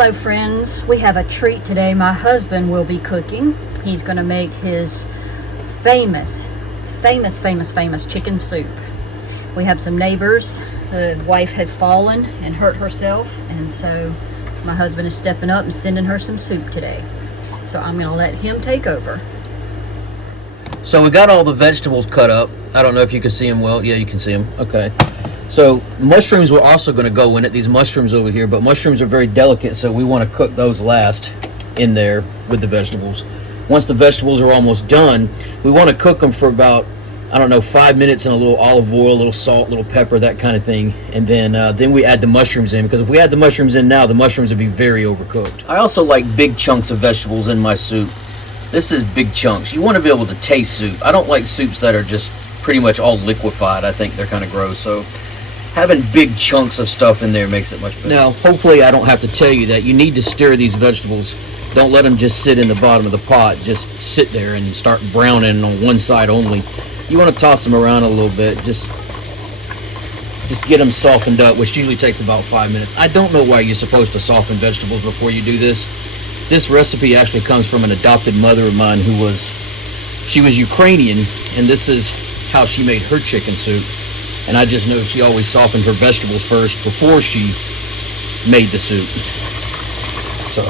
Hello friends, we have a treat today. My husband will be cooking. He's going to make his famous chicken soup. We have some neighbors. The wife has fallen and hurt herself, and so my husband is stepping up and sending her some soup today. So I'm going to let him take over. So we got all the vegetables cut up. I don't know if you can see them well. Yeah, you can see them. Okay. So mushrooms were also going to go in it, these mushrooms over here, but mushrooms are very delicate, so we want to cook those last in there with the vegetables. Once the vegetables are almost done, we want to cook them for about, I don't know, 5 minutes in a little olive oil, a little salt, a little pepper, that kind of thing. And then we add the mushrooms in, because if we add the mushrooms in now, the mushrooms would be very overcooked. I also like big chunks of vegetables in my soup. This is big chunks. You want to be able to taste soup. I don't like soups that are just pretty much all liquefied. I think they're kind of gross. So having big chunks of stuff in there makes it much better. Now, hopefully I don't have to tell you that you need to stir these vegetables. Don't let them just sit in the bottom of the pot. Just sit there and start browning on one side only. You want to toss them around a little bit. Just get them softened up, which usually takes about 5 minutes. I don't know why you're supposed to soften vegetables before you do this. This recipe actually comes from an adopted mother of mine she was Ukrainian, and this is how she made her chicken soup. And I just know she always softened her vegetables first before she made the soup. So,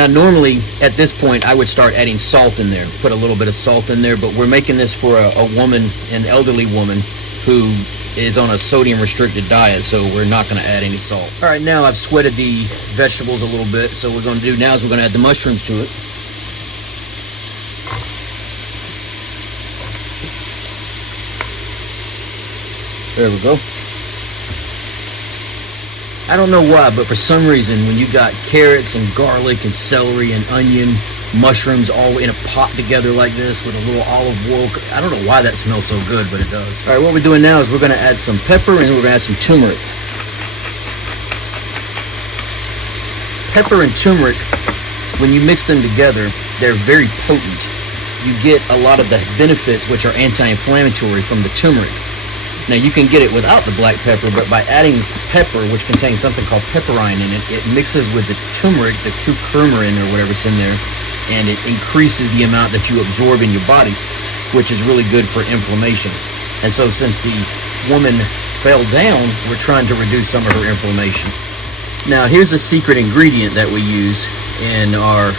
now normally at this point I would start adding salt in there, put a little bit of salt in there, but we're making this for a woman, an elderly woman, who is on a sodium restricted diet, so we're not going to add any salt. All right, now I've sweated the vegetables a little bit, so what we're going to do now is we're going to add the mushrooms to it. There we go. I don't know why, but for some reason, when you got carrots and garlic and celery and onion, mushrooms all in a pot together like this with a little olive oil, I don't know why that smells so good, but it does. All right, what we're doing now is we're going to add some pepper and we're going to add some turmeric. Pepper and turmeric, when you mix them together, they're very potent. You get a lot of the benefits, which are anti-inflammatory, from the turmeric. Now, you can get it without the black pepper, but by adding pepper, which contains something called pepperine in it, it mixes with the turmeric, the curcumin or whatever's in there, and it increases the amount that you absorb in your body, which is really good for inflammation. And so since the woman fell down, we're trying to reduce some of her inflammation. Now, here's a secret ingredient that we use in our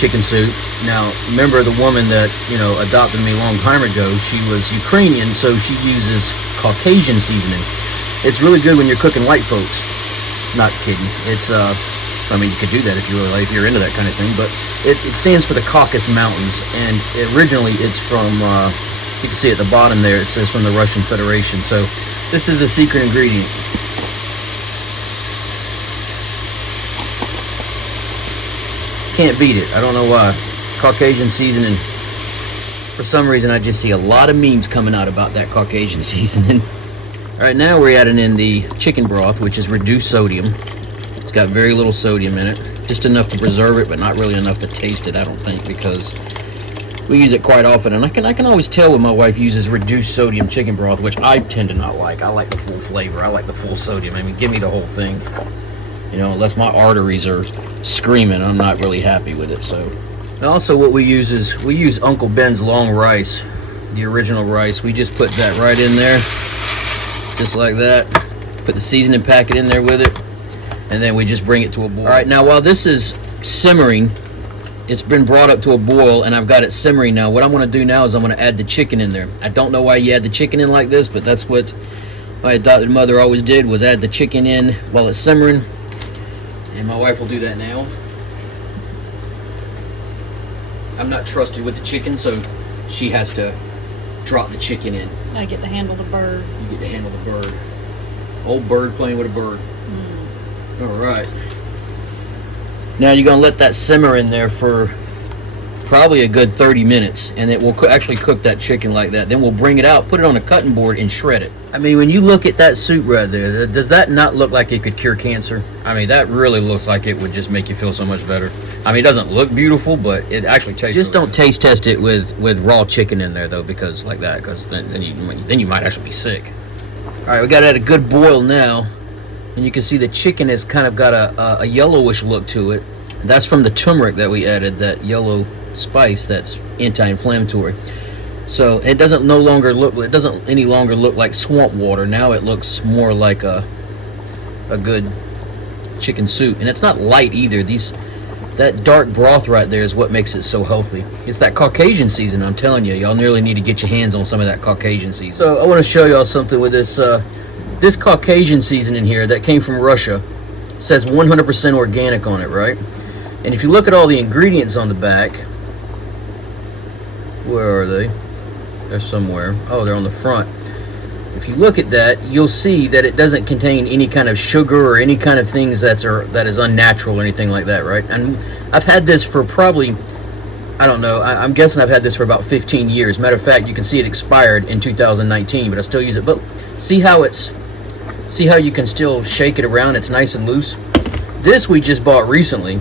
chicken soup. Now, remember the woman that, adopted me a long time ago, she was Ukrainian, so she uses Caucasian seasoning. It's really good when you're cooking white folks. Not kidding. It's, you could do that if you really like, if you're into that kind of thing, but it stands for the Caucasus Mountains, and originally it's from, you can see at the bottom there, it says from the Russian Federation, so this is a secret ingredient. Can't beat it. I don't know why. Caucasian seasoning. For some reason, I just see a lot of memes coming out about that Caucasian seasoning. All right, now we're adding in the chicken broth, which is reduced sodium. It's got very little sodium in it, just enough to preserve it, but not really enough to taste it, I don't think, because we use it quite often. And I can always tell when my wife uses reduced sodium chicken broth, which I tend to not like. I like the full flavor. I like the full sodium. I mean, give me the whole thing. Unless my arteries are screaming, I'm not really happy with it. So, and also what we use Uncle Ben's long rice, the original rice. We just put that right in there, just like that. Put the seasoning packet in there with it, and then we just bring it to a boil. All right, now while this is simmering, it's been brought up to a boil, and I've got it simmering now. What I'm going to do now is I'm going to add the chicken in there. I don't know why you add the chicken in like this, but that's what my adopted mother always did, was add the chicken in while it's simmering. And my wife will do that now. I'm not trusted with the chicken, so she has to drop the chicken in. I get to handle the bird. You get to handle the bird. Old bird playing with a bird. All right. Now you're going to let that simmer in there for probably a good 30 minutes, and it will actually cook that chicken like that. Then we'll bring it out, put it on a cutting board, and shred it. I mean, when you look at that soup right there, does that not look like it could cure cancer? I mean, that really looks like it would just make you feel so much better. I mean, it doesn't look beautiful, but it actually tastes just really don't good. Taste test it with raw chicken in there, though, because like that, because then you might actually be sick. All right, we got it at a good boil now. And you can see the chicken has kind of got a yellowish look to it. That's from the turmeric that we added, that yellow spice that's anti-inflammatory. So it doesn't any longer look like swamp water. Now it looks more like a good chicken soup. And it's not light either. That dark broth right there is what makes it so healthy. It's that Caucasian season, I'm telling you. Y'all nearly need to get your hands on some of that Caucasian season. So I want to show y'all something with this this Caucasian seasoning here that came from Russia. It says 100% organic on it, right? And if you look at all the ingredients on the back, where are they? They're somewhere. Oh, they're on the front. If you look at that, you'll see that it doesn't contain any kind of sugar or any kind of things that is unnatural or anything like that, right? And I've had this for probably, I don't know, I'm guessing I've had this for about 15 years. Matter of fact, you can see it expired in 2019, but I still use it. But see how you can still shake it around? It's nice and loose. This we just bought recently,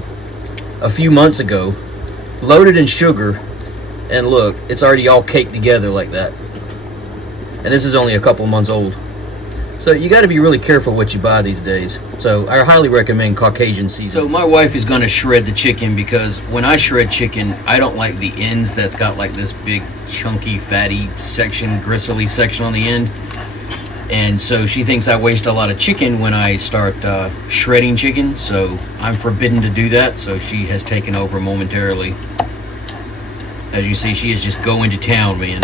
a few months ago, loaded in sugar, and look, it's already all caked together like that. And this is only a couple months old. So you got to be really careful what you buy these days. So I highly recommend Caucasian seasoning. So my wife is going to shred the chicken, because when I shred chicken, I don't like the ends that's got like this big chunky fatty section, gristly section on the end. And so she thinks I waste a lot of chicken when I start shredding chicken. So I'm forbidden to do that. So she has taken over momentarily. As you see, she is just going to town, man.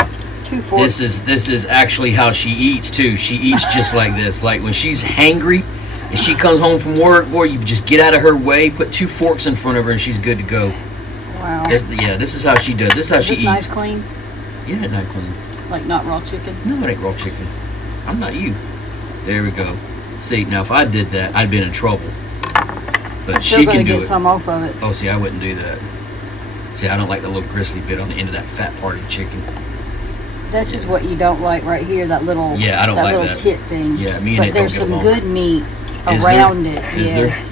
This is actually how she eats too. She eats just like this. Like when she's hangry and she comes home from work, boy, you just get out of her way, put 2 forks in front of her, and she's good to go. Wow. This is how she does. This is how she eats. Nice clean? Yeah, nice clean. Like not raw chicken? No, it ain't raw chicken. I'm not you. There we go. See, now if I did that, I'd been in trouble. But she can do it. Get some off of it. Oh, see, I wouldn't do that. See, I don't like the little gristly bit on the end of that fat part of the chicken. This is what you don't like right here, that little I don't like that tit thing. Yeah, me and it don't get along. But there's some good meat around it.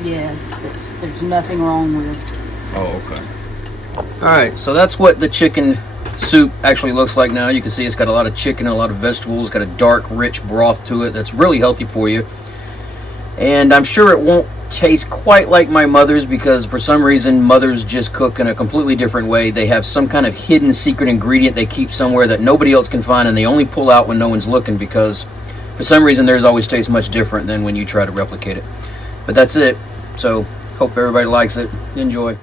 Yes. There's nothing wrong with it. Oh, okay. All right, so that's what the chicken soup actually looks like now. You can see it's got a lot of chicken and a lot of vegetables. It's got a dark, rich broth to it that's really healthy for you. And I'm sure it won't taste quite like my mother's, because for some reason mothers just cook in a completely different way. They have some kind of hidden secret ingredient they keep somewhere that nobody else can find, and they only pull out when no one's looking, because for some reason theirs always tastes much different than when you try to replicate it. But that's it. So hope everybody likes it. Enjoy.